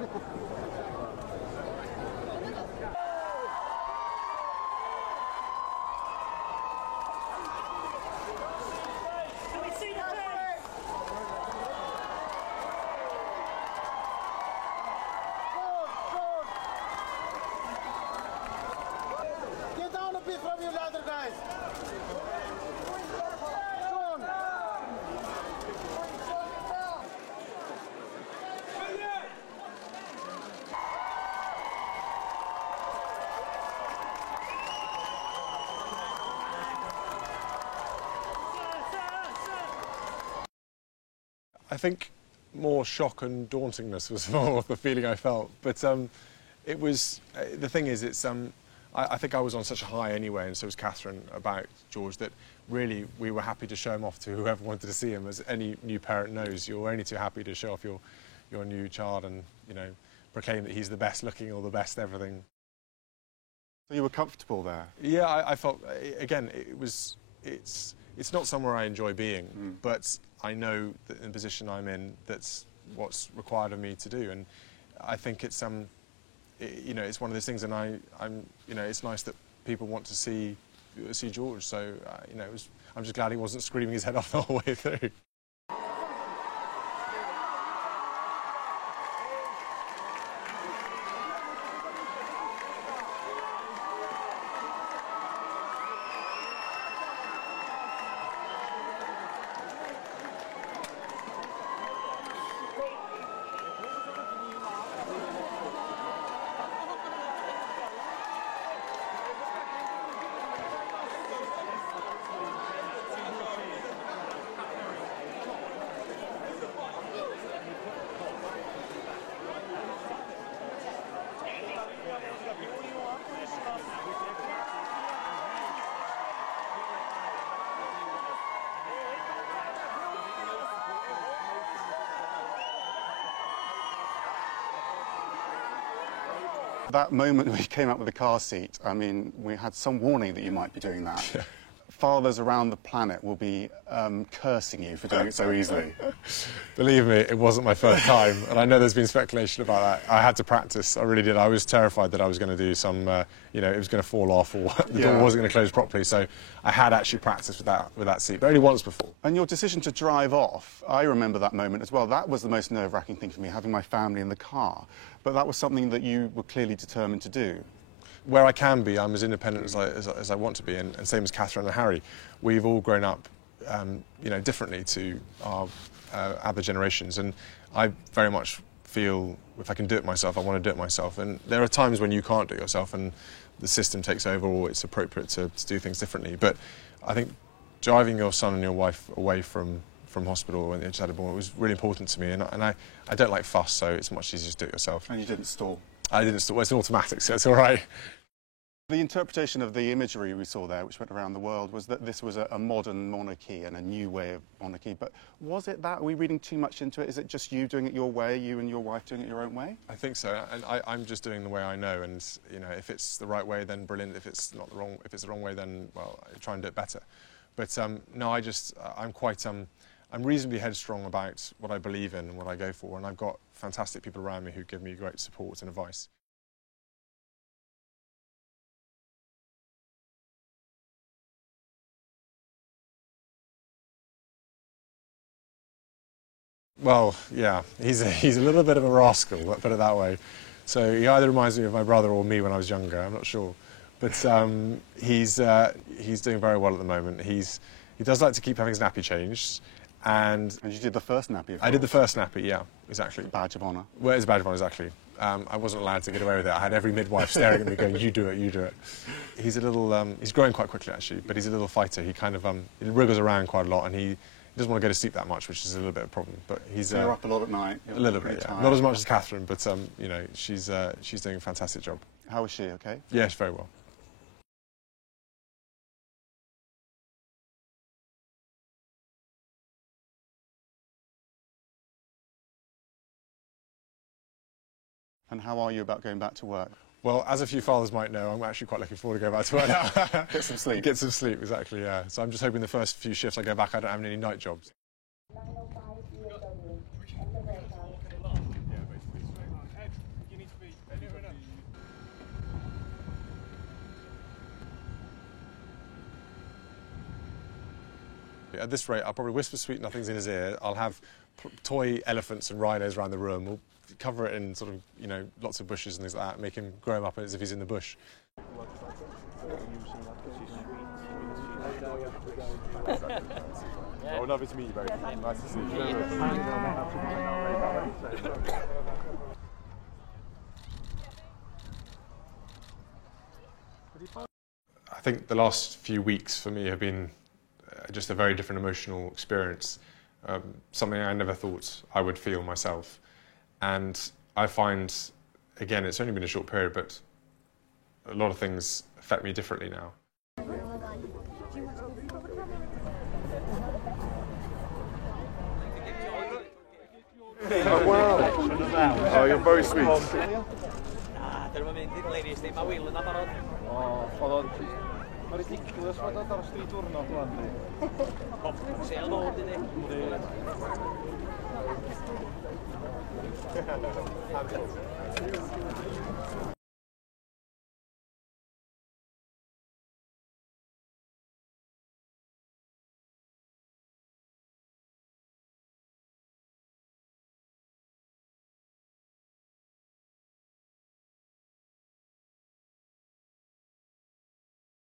Get down a bit from your ladder, guys. I think more shock and dauntingness was more of the feeling I felt. But it was, the thing is, it's, I think I was on such a high anyway, and so was Catherine, about George, that really we were happy to show him off to whoever wanted to see him. As any new parent knows, you're only too happy to show off your new child and, you know, proclaim that he's the best looking or the best everything. So you were comfortable there? Yeah, I felt, again, it's not somewhere I enjoy being, but I know that in the position I'm in, that's what's required of me to do, and I think it's you know, it's one of those things, and I'm you know, it's nice that people want to see George. So you know, I'm just glad he wasn't screaming his head off the whole way through. That moment when you came out with the car seat, I mean, we had some warning that you might be doing that. Fathers around the planet will be cursing you for doing it so easily. Believe me, it wasn't my first time, and I know there's been speculation about that. I had to practice, I really did. I was terrified that I was going to do some, you know, it was going to fall off, or the door wasn't going to close properly, so I had actually practiced with that seat, but only once before. And your decision to drive off, I remember that moment as well. That was the most nerve-wracking thing for me, having my family in the car. But that was something that you were clearly determined to do. Where I can be, I'm as independent as I want to be, and same as Catherine and Harry. We've all grown up, you know, differently to our other generations, and I very much feel if I can do it myself, I want to do it myself. And there are times when you can't do it yourself, and the system takes over, or it's appropriate to do things differently. But I think driving your son and your wife away from hospital when they just had a born was really important to me, and I don't like fuss, so it's much easier to do it yourself. And you didn't stall? I didn't stall. Well, it's an automatic, so it's all right. The interpretation of the imagery we saw there, which went around the world, was that this was a modern monarchy and a new way of monarchy. But was it that? Are we reading too much into it? Is it just you doing it your way, you and your wife doing it your own way? I think so, and I'm just doing the way I know, and you know, if it's the right way, then brilliant. If it's not the wrong, if it's the wrong way, then well, I try and do it better. But no, I'm reasonably headstrong about what I believe in and what I go for, and I've got fantastic people around me who give me great support and advice. Well, yeah, he's a little bit of a rascal, let's put it that way. So he either reminds me of my brother or me when I was younger, I'm not sure. But he's doing very well at the moment. He does like to keep having his nappy changed. And you did the first nappy? I did the first nappy, yeah, exactly. Badge of honour. Well, it's a badge of honour, exactly. I wasn't allowed to get away with it. I had every midwife staring at me going, you do it, you do it. He's a little, he's growing quite quickly actually, but he's a little fighter. He kind of, he wriggles around quite a lot, and he doesn't want to go to sleep that much, which is a little bit of a problem. But he's you're up a lot at night. A little bit, yeah. Not as much as Catherine, but you know, she's doing a fantastic job. How is she? Okay. Yeah, she's very well. And how are you about going back to work? Well, as a few fathers might know, I'm actually quite looking forward to going back to work now. Get some sleep. Get some sleep, exactly, yeah. So I'm just hoping the first few shifts I go back, I don't have any night jobs. at this rate, I'll probably whisper sweet nothings in his ear. I'll have toy elephants and rhinos around the room. We'll cover it in sort of, you know, lots of bushes and things like that, make him grow him up as if he's in the bush. Oh, lovely to meet you both. Nice to see you. I think the last few weeks for me have been just a very different emotional experience, something I never thought I would feel myself. And I find, again, it's only been a short period, but a lot of things affect me differently now. Oh, wow. Oh, you're very sweet.